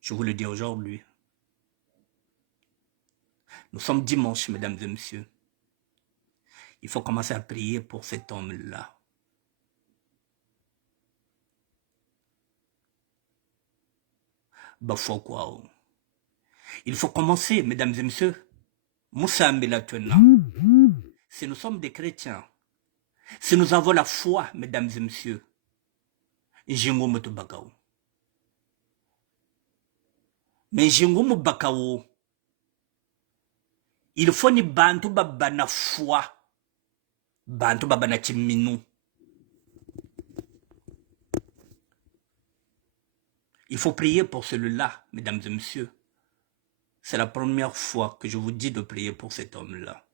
Je vous le dis aujourd'hui. Nous sommes dimanche, mesdames et messieurs. Il faut commencer à prier pour cet homme-là. Il faut commencer, mesdames et messieurs. Si nous sommes des chrétiens, si nous avons la foi, mesdames et messieurs, mais il faut ni bantu babana foi, bantu babana chiminu. Il faut prier pour celui-là, mesdames et messieurs. C'est la première fois que je vous dis de prier pour cet homme-là.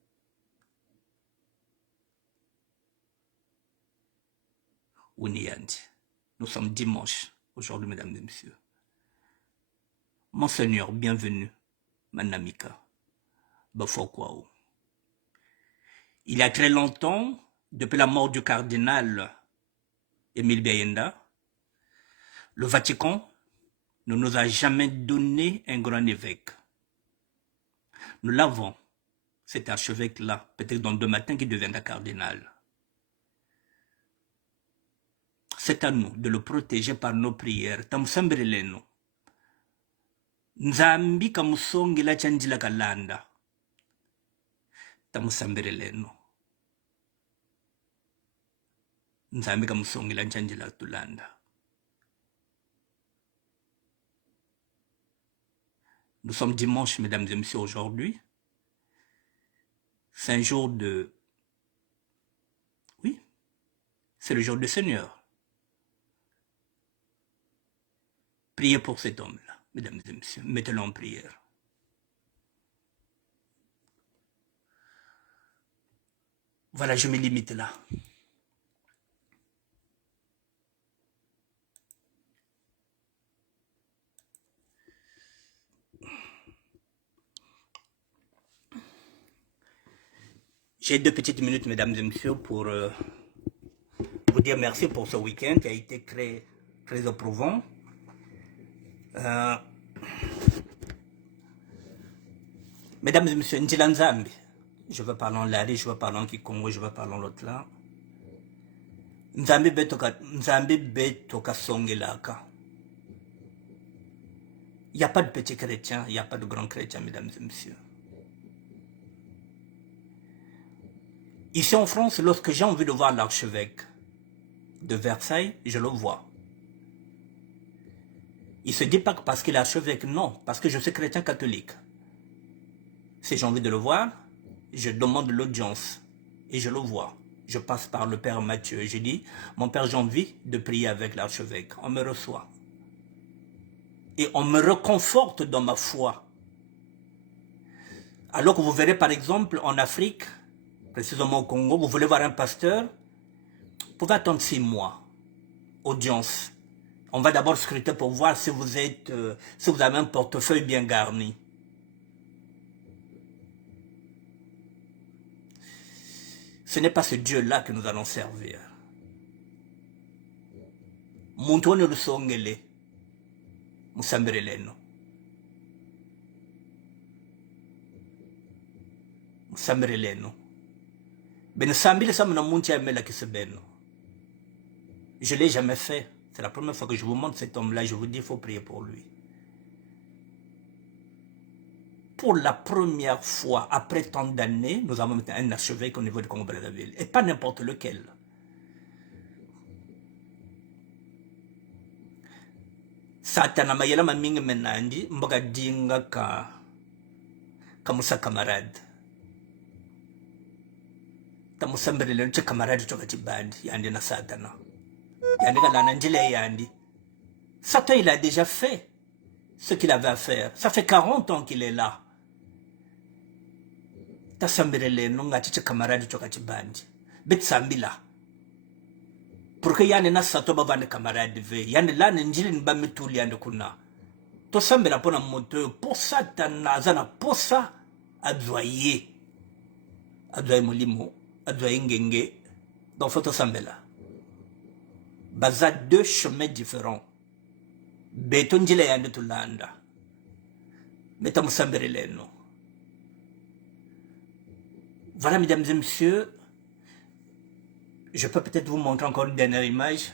Nous sommes dimanche aujourd'hui, mesdames et messieurs. Mon Seigneur, bienvenue, Manamika Bafokwao. Il y a très longtemps, depuis la mort du cardinal Émile Biayenda, le Vatican ne nous a jamais donné un grand évêque. Nous l'avons, cet archevêque-là, peut-être dans 2 matins qui deviendra cardinal. C'est à nous de le protéger par nos prières. Tamusambireleno. Nzambi kamusongi la chanjila kalanda. Tamusambireleno. Nzambi kamusongi la chanjila tulanda. Nous sommes dimanche, mesdames et messieurs, aujourd'hui. C'est un jour de... Oui, c'est le jour du Seigneur. Priez pour cet homme-là, mesdames et messieurs. Mettez-le en prière. Voilà, je me limite là. J'ai 2 petites minutes, mesdames et messieurs, pour vous dire merci pour ce week-end qui a été très, très éprouvant. Mesdames et messieurs, Njilanzambi, je veux parler en Lari, je veux parler en Kikongo, je veux parler en l'autre là. Nzambi betoka songelaka. Il n'y a pas de petits chrétiens, il n'y a pas de grands chrétiens, mesdames et messieurs. Ici en France, lorsque j'ai envie de voir l'archevêque de Versailles, je le vois. Il ne se dit pas que parce qu'il est archevêque, non, parce que je suis chrétien catholique. Si j'ai envie de le voir, je demande l'audience et je le vois. Je passe par le Père Mathieu et je dis, mon Père, j'ai envie de prier avec l'archevêque. On me reçoit. Et on me reconforte dans ma foi. Alors que vous verrez par exemple en Afrique, précisément au Congo, vous voulez voir un pasteur, vous pouvez attendre 6 mois. Audience. On va d'abord scruter pour voir si vous avez un portefeuille bien garni. Ce n'est pas ce Dieu-là que nous allons servir. muntu one lusongele musambire leno musambire leno ben sambile samna muntu ya mela kisebeno. Je l'ai jamais fait. C'est la première fois que je vous montre cet homme-là. Je vous dis, il faut prier pour lui. Pour la première fois, après tant d'années, nous avons un archevêque au niveau du Congo-Brazzaville. Et pas n'importe lequel. Satana mayela mamingi menandi mboga dinga ka musa camarade. Ta musambele le camarade toka tibandi yandi na satana. Yandi kalana njile yandi. Satan il a déjà fait ce qu'il avait à faire. Ça fait 40 ans qu'il est là. Ta sambele no ngati camarade toka tibandi. Bet sambila. Pour que yane na sato ba vande camarade ve yane la njili nba mituli yande kuna to sambela pona moto pour satana zana posa advoyer molimo advoyer ngenge donc faut to sambela baza deux chemins différents beto njile yande tulanda meta musambere leno. Voilà mesdames et messieurs. Je peux peut-être vous montrer encore une dernière image.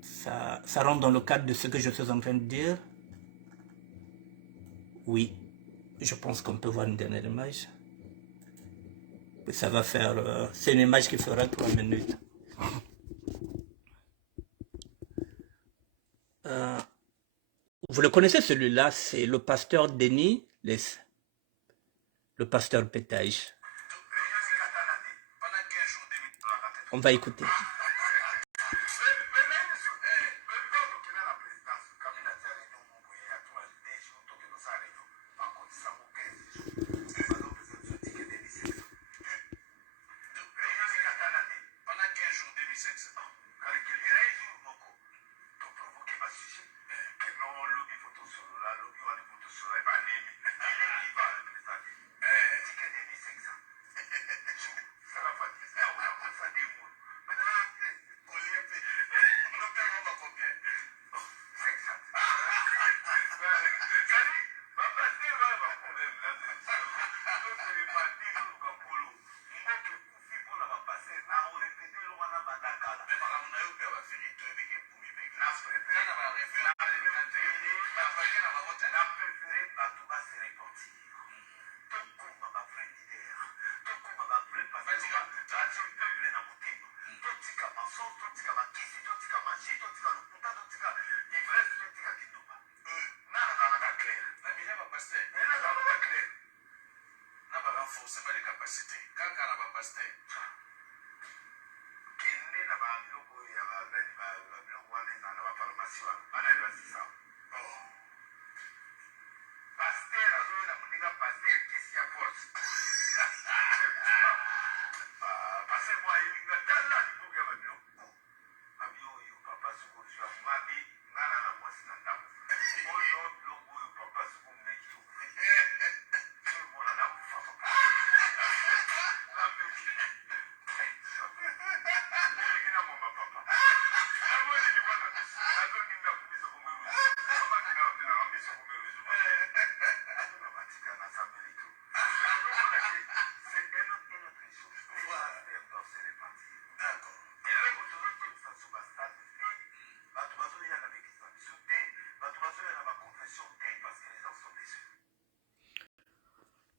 Ça rentre dans le cadre de ce que je suis en train de dire. Oui, je pense qu'on peut voir une dernière image. Ça va faire... c'est une image qui fera 3 minutes. Vous le connaissez celui-là, c'est le pasteur Denis, le pasteur Pétage. On va écouter.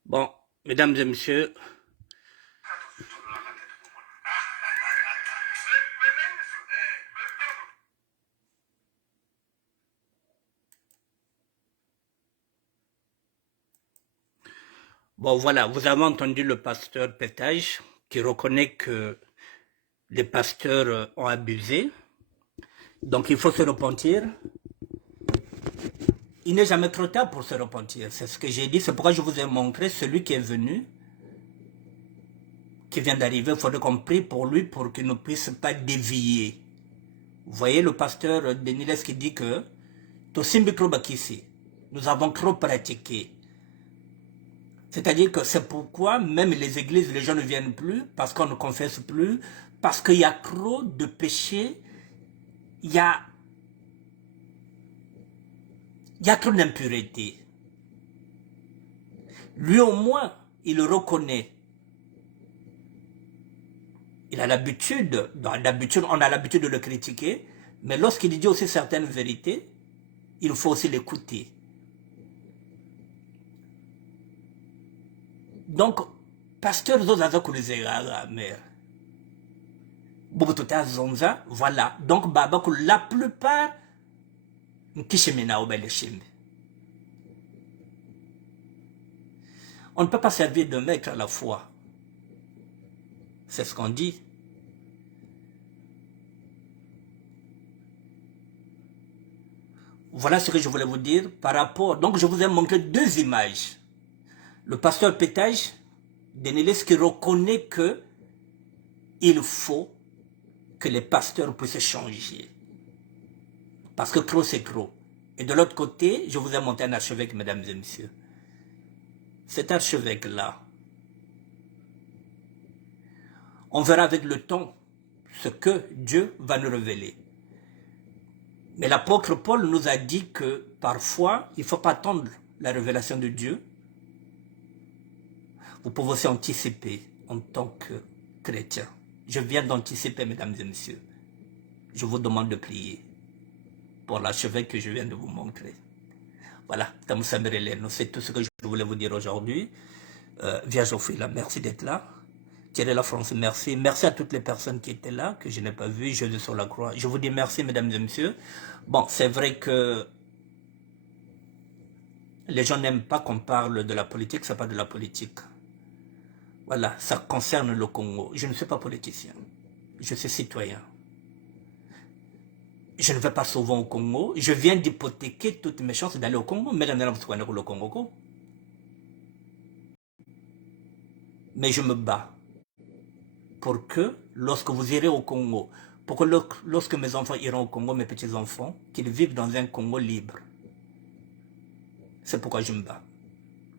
Bon, mesdames et messieurs, bon voilà, vous avez entendu le pasteur Pétage qui reconnaît que les pasteurs ont abusé, donc il faut se repentir. Il n'est jamais trop tard pour se repentir, c'est ce que j'ai dit, c'est pourquoi je vous ai montré celui qui est venu, qui vient d'arriver, il faudrait qu'on prie pour lui pour qu'il ne puisse pas dévier. Vous voyez le pasteur Deniles qui dit que nous avons trop pratiqué. C'est-à-dire que c'est pourquoi même les églises, les gens ne viennent plus, parce qu'on ne confesse plus, Parce qu'il y a trop de péchés, il y a trop d'impureté. Lui au moins, il le reconnaît. Il a l'habitude, on a l'habitude de le critiquer, mais lorsqu'il dit aussi certaines vérités, il faut aussi l'écouter. Donc, pasteur Zozaza Kulizera, mère. Bobotota Zonza, voilà. Donc, Baba, la plupart, Nkishemena Obeleshim. On ne peut pas servir de maître à la fois. C'est ce qu'on dit. Voilà ce que je voulais vous dire par rapport. Donc, je vous ai montré deux images. Le pasteur Pétage, Denelis, qui reconnaît que il faut que les pasteurs puissent changer. Parce que trop, c'est trop. Et de l'autre côté, je vous ai montré un archevêque, mesdames et messieurs. Cet archevêque-là, on verra avec le temps ce que Dieu va nous révéler. Mais l'apôtre Paul nous a dit que parfois, il ne faut pas attendre la révélation de Dieu. Vous pouvez aussi anticiper en tant que chrétien. Je viens d'anticiper, mesdames et messieurs. Je vous demande de prier pour l'archevêque que je viens de vous montrer. Voilà, c'est tout ce que je voulais vous dire aujourd'hui. Vierge Ophélia, merci d'être là. Thierry La France, merci. Merci à toutes les personnes qui étaient là, que je n'ai pas vues, Jésus sur la croix. Je vous dis merci, mesdames et messieurs. Bon, c'est vrai que les gens n'aiment pas qu'on parle de la politique, ce n'est pas de la politique. Voilà, ça concerne le Congo. Je ne suis pas politicien, je suis citoyen. Je ne vais pas souvent au Congo. Je viens d'hypothéquer toutes mes chances d'aller au Congo. Mais le Congo. Mais je me bats pour que, lorsque vous irez au Congo, pour que lorsque mes enfants iront au Congo, mes petits-enfants, qu'ils vivent dans un Congo libre. C'est pourquoi je me bats.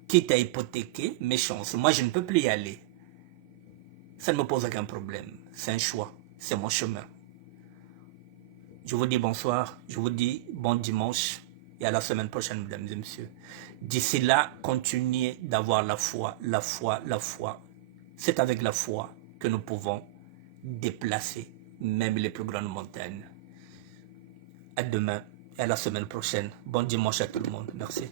Quitte à hypothéquer mes chances. Moi, je ne peux plus y aller. Ça ne me pose aucun problème. C'est un choix. C'est mon chemin. Je vous dis bonsoir. Je vous dis bon dimanche. Et à la semaine prochaine, mesdames et messieurs. D'ici là, continuez d'avoir la foi, la foi, la foi. C'est avec la foi que nous pouvons déplacer même les plus grandes montagnes. À demain et à la semaine prochaine. Bon dimanche à tout le monde. Merci.